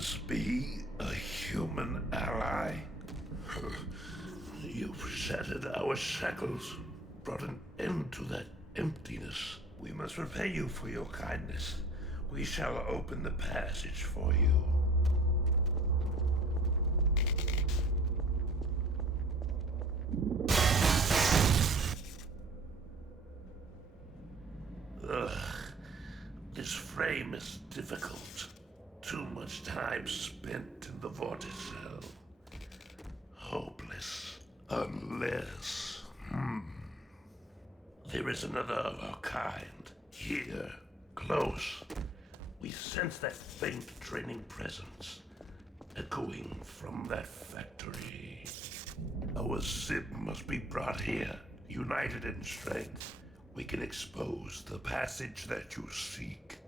this be a human ally? You've shattered our shackles, brought an end to that emptiness. We must repay you for your kindness. We shall open the passage for you. Ugh. This frame is difficult. Too much time spent in the vortex cell. Hopeless. Unless... There is another of our kind. Here. Close. We sense that faint draining presence. Echoing from that factory. Our ship must be brought here. United in strength, we can expose the passage that you seek.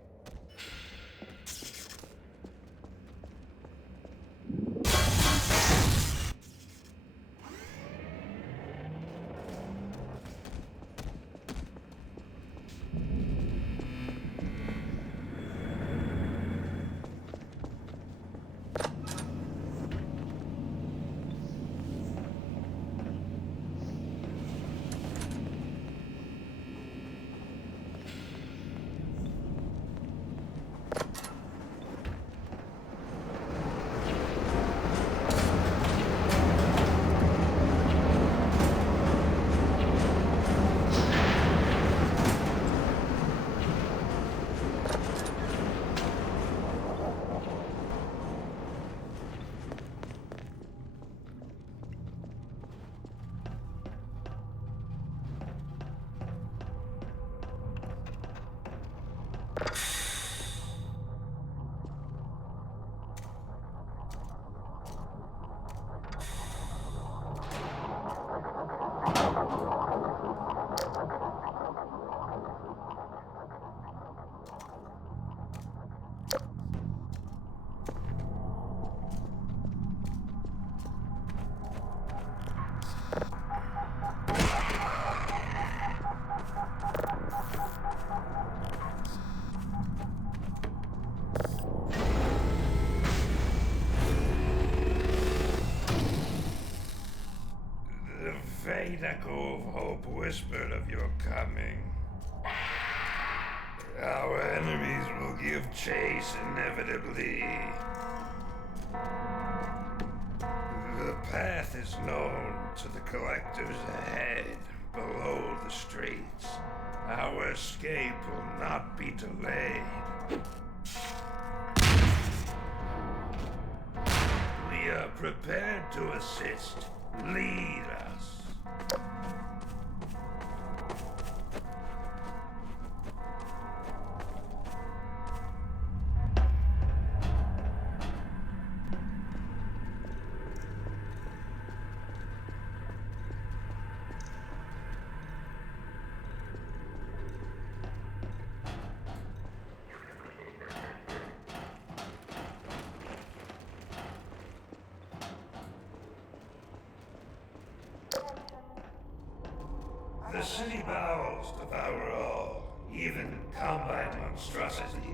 Faint echo of hope whispered of your coming. Our enemies will give chase inevitably. The path is known to the collectives ahead, below the streets. Our escape will not be delayed. We are prepared to assist. Lead us. The city bowels devour all, even combine monstrosities.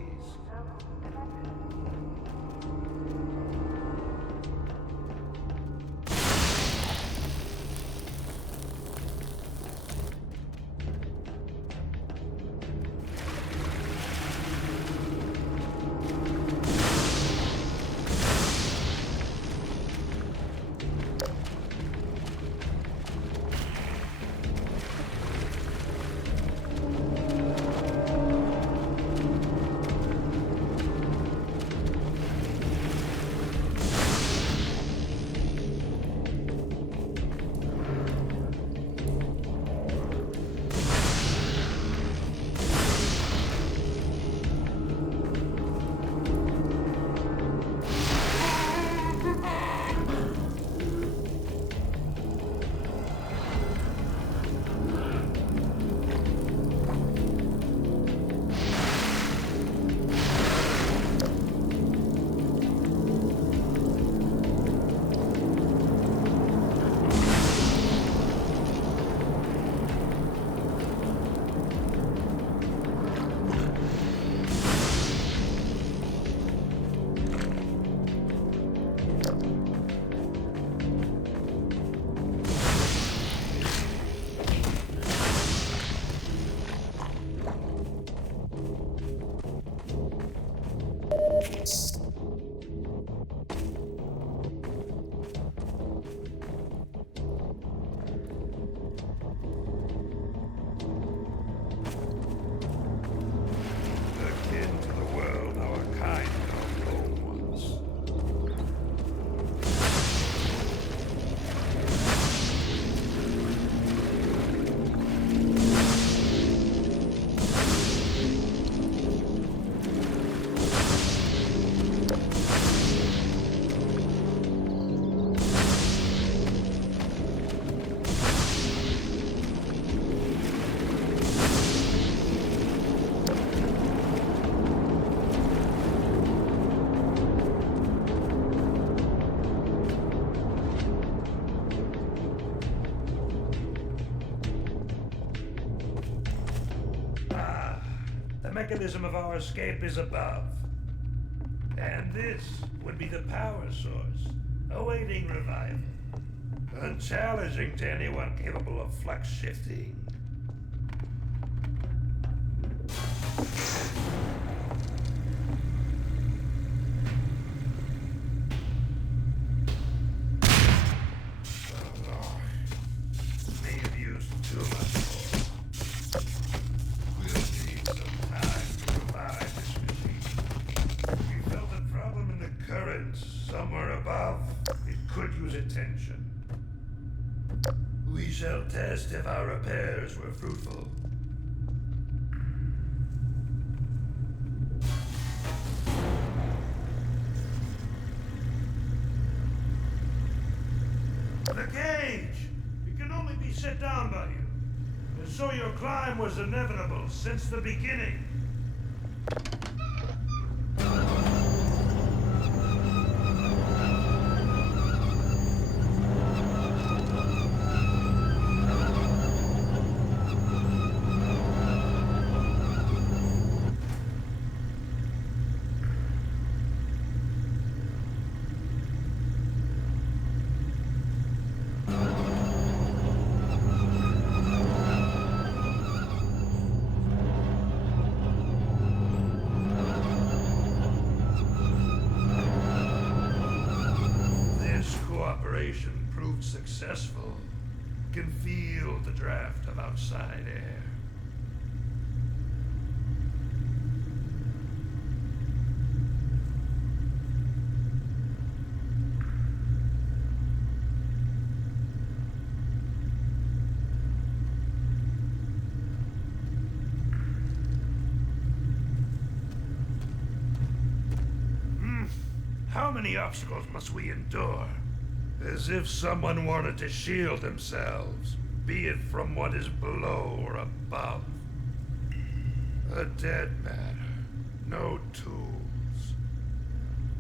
mechanism of our escape is above. And this would be the power source, awaiting revival. Unchallenging to anyone capable of flux shifting. May have used too much more. We'll need some time to revive this machine. We felt a problem in the currents somewhere above. It could use attention. We shall test if our repairs were fruitful. The cage! It can only be set down by you. And so your climb was inevitable since the beginning. Proved successful. Can feel the draft of outside air. How many obstacles must we endure? As if someone wanted to shield themselves, be it from what is below or above. A dead matter, no tools.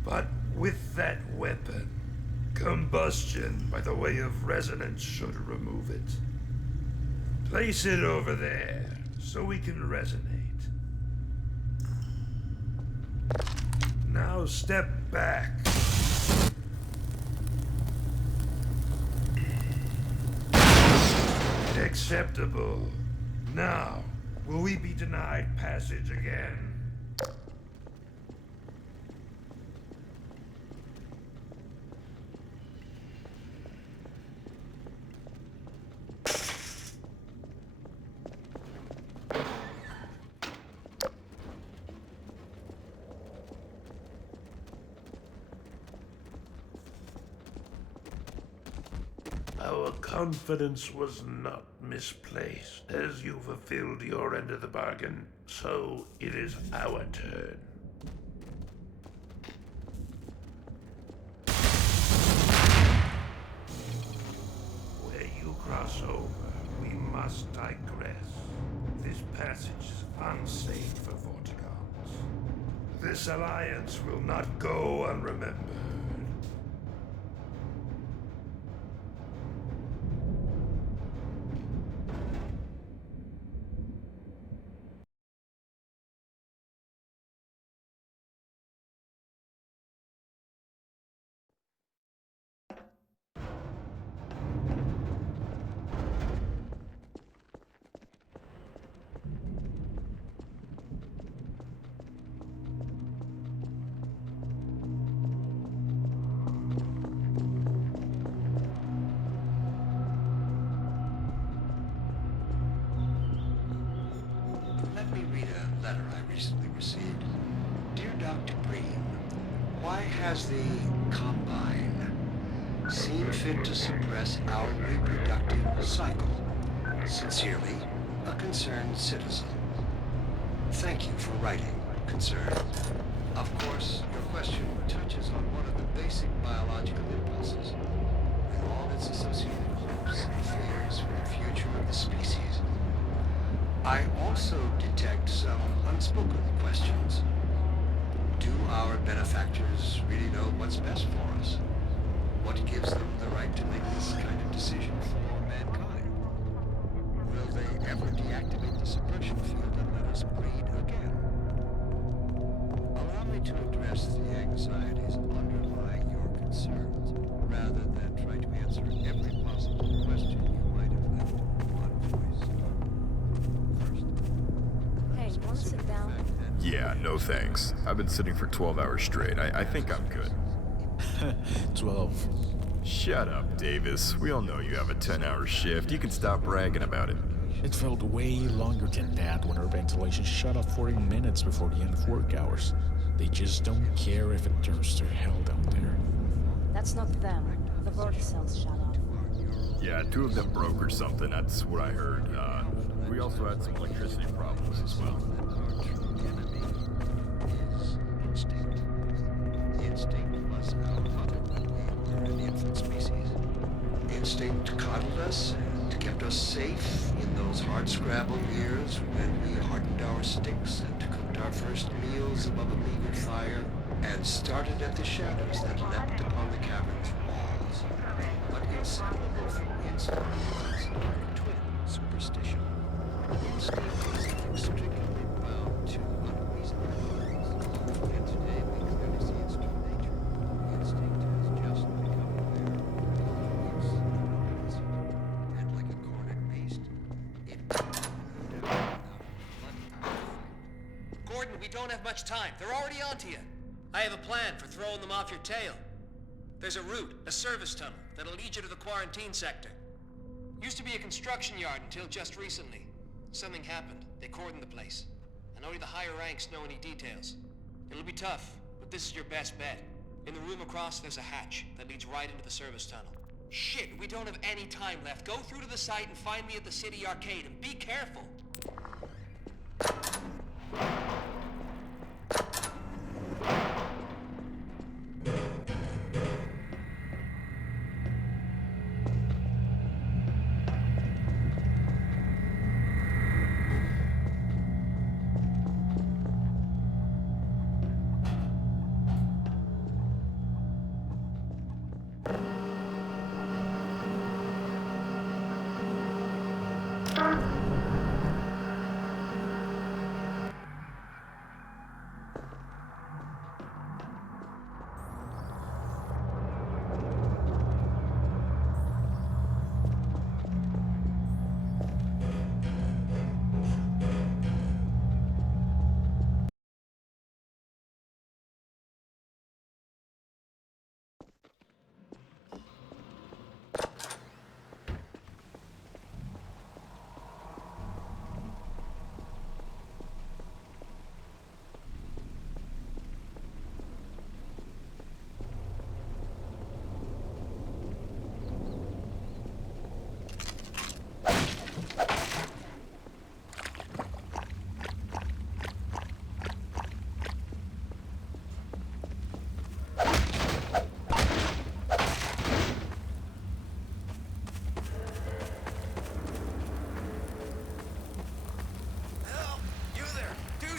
But with that weapon, combustion by the way of resonance should remove it. Place it over there, so we can resonate. Now step back. Acceptable. Now, will we be denied passage again? Our confidence was not misplaced. As you fulfilled your end of the bargain, so it is our turn. Where you cross over, we must digress. This passage is unsafe for Vortigons. This alliance will not go unremembered. Let me read a letter I recently received. Dear Dr. Green, why has the Combine seen fit to suppress our reproductive cycle? Sincerely, a concerned citizen. Thank you for writing, concerned. Of course, your question touches on one of the basic biological impulses and all its associated hopes and fears for the future of the species. I also detect some unspoken questions. Do our benefactors really know what's best for us? What gives them the right to make this kind of decision for mankind? Will they ever deactivate the suppression field and let us breed again? no thanks. I've been sitting for 12 hours straight. I think I'm good. 12. Shut up, Davis. We all know you have a 10-hour shift. You can stop bragging about it. It felt way longer than that when our ventilation shut off 40 minutes before the end of work hours. They just don't care if it turns to hell down there. That's not them. The verticells shut off. Yeah, 2 of them broke or something. That's what I heard. We also had some electricity problems as well. Instinct was our mother when we were an infant species. Instinct coddled us and kept us safe in those hard-scrabble years when we hardened our sticks and cooked our first meals above a meager fire and started at the shadows that leapt upon the cavern's walls. But inseparable from instinct was our twin superstition. Instinct is inextricably bound to unreasonable laws, and today we clearly see its true nature. Instinct has just become aware of its oppressive, and like a cornered beast, it Gordon, we don't have much time. They're already onto you. I have a plan for throwing them off your tail. There's a route, a service tunnel, that'll lead you to the quarantine sector. Used to be a construction yard until just recently. Something happened. They cordoned the place. And only the higher ranks know any details. It'll be tough, but this is your best bet. In the room across, there's a hatch that leads right into the service tunnel. Shit, we don't have any time left. Go through to the site and find me at the city arcade, and be careful.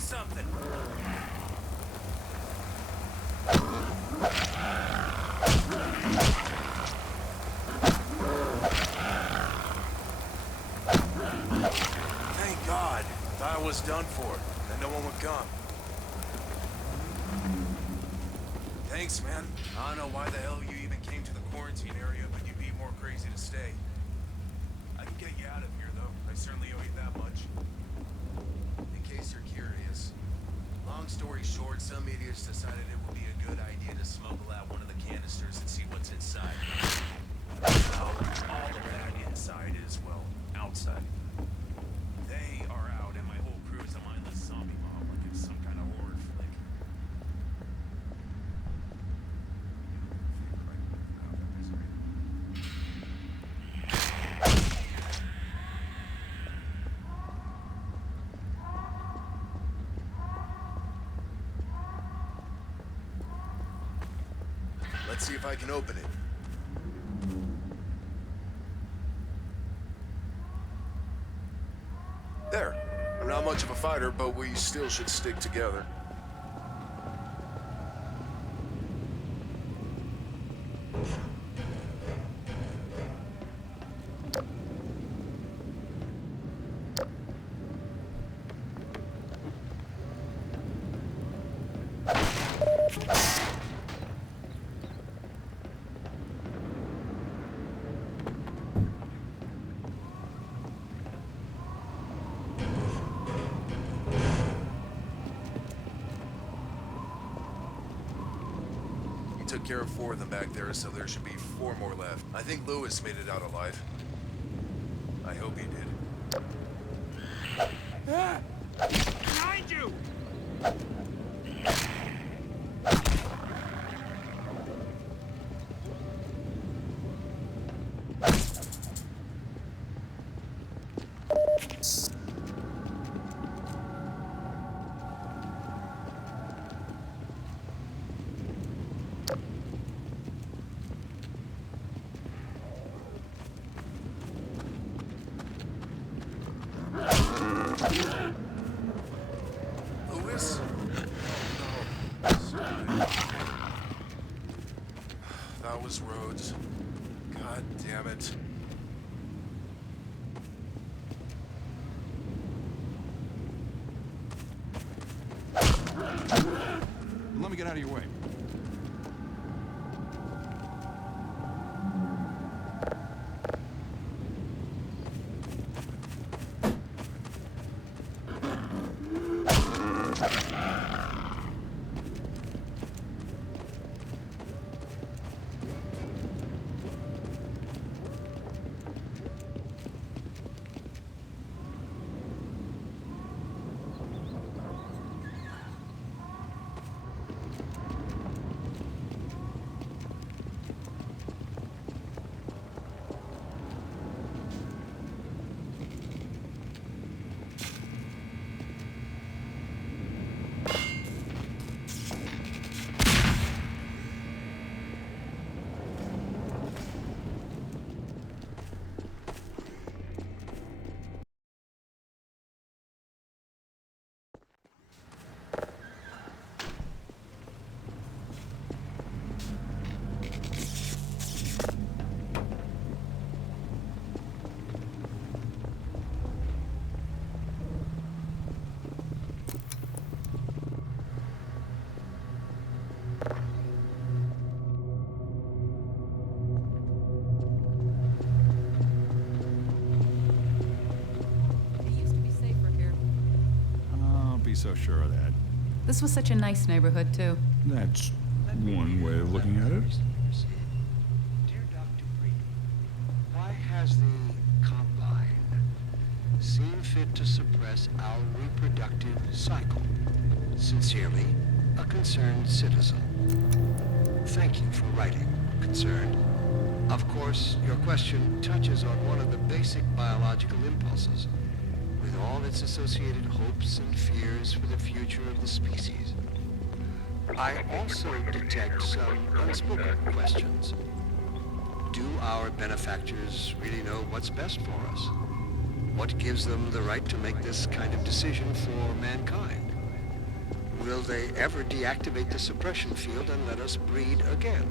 Something. Thank God. Thought I was done for. That no one would come. Thanks, man. I don't know why the hell you even came to the quarantine area, but you'd be more crazy to stay. I can get you out of here, though. I certainly owe you that much. In case you're curious. Long story short, some idiots decided it would be a good idea to smuggle out one of the canisters and see what's inside. Well, all of that inside is, well, outside. They are out, and my whole crew is a mindless zombie mob like it's some kind of horror flick. Let's see if I can open it. There. I'm not much of a fighter, but we still should stick together. took care of 4 of them back there, so there should be 4 more left. I think Lewis made it out alive. I hope he did. Behind you! Lewis? No. Sorry. That was Rhodes. God damn it. Let me get out of your way. So sure of that. This was such a nice neighborhood, too. That's one way of looking at it. Dear Dr. Breen, why has the Combine seen fit to suppress our reproductive cycle? Sincerely, a concerned citizen. Thank you for writing, Concerned. Of course, your question touches on one of the basic biological impulses, with all its associated hopes and fears for the future of the species. I also detect some unspoken questions. Do our benefactors really know what's best for us? What gives them the right to make this kind of decision for mankind? Will they ever deactivate the suppression field and let us breed again?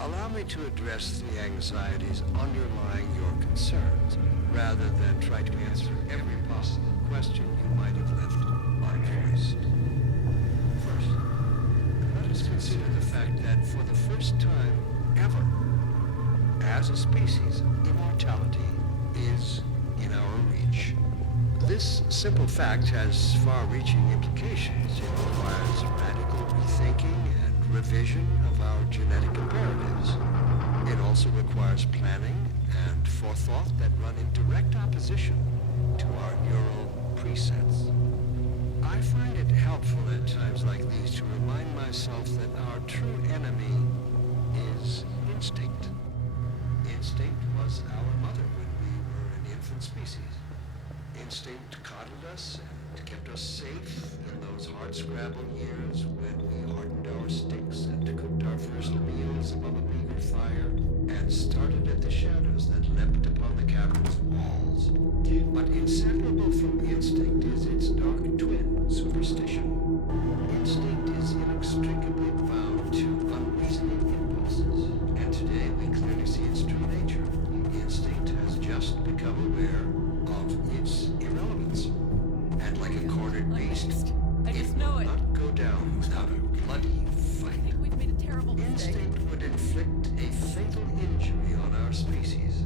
Allow me to address the anxieties underlying your concerns, rather than try to answer every possible question you might have left unvoiced. First, let us consider the fact that for the first time ever, as a species, immortality is in our reach. This simple fact has far-reaching implications. It requires radical rethinking and revision of our genetic imperatives. It also requires planning and forethought that run in direct opposition to our neural presets. I find it helpful at times like these to remind myself that our true enemy is instinct. Instinct was our mother when we were an infant species. Instinct coddled us and kept us safe in those hardscrabble years when we hardened our sticks and cooked our first meals above a meager fire and started at the shadows that leapt upon the cavern's walls. But inseparable from instinct is its dark twin, superstition. Instinct is inextricably bound to unreasoning impulses, and today we clearly see its true nature. Instinct has just become aware of its irrelevance, and like a cornered beast, I just it know will it. not go down without a bloody fight. I think we've made a terrible mistake. Instinct would inflict a fatal injury on our species.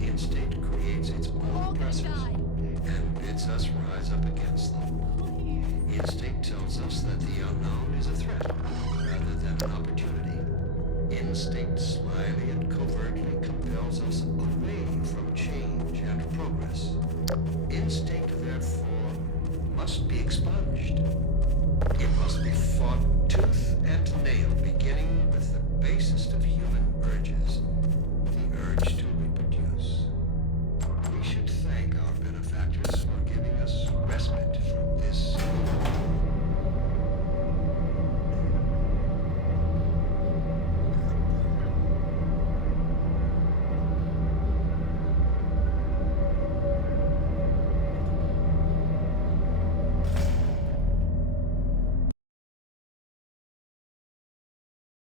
Instinct creates its own oppressors and bids us rise up against them. Instinct tells us that the unknown is a threat rather than an opportunity. Instinct slyly and covertly compels us away from change and progress. Instinct, therefore, must be expunged. It must be fought tooth and nail, beginning with the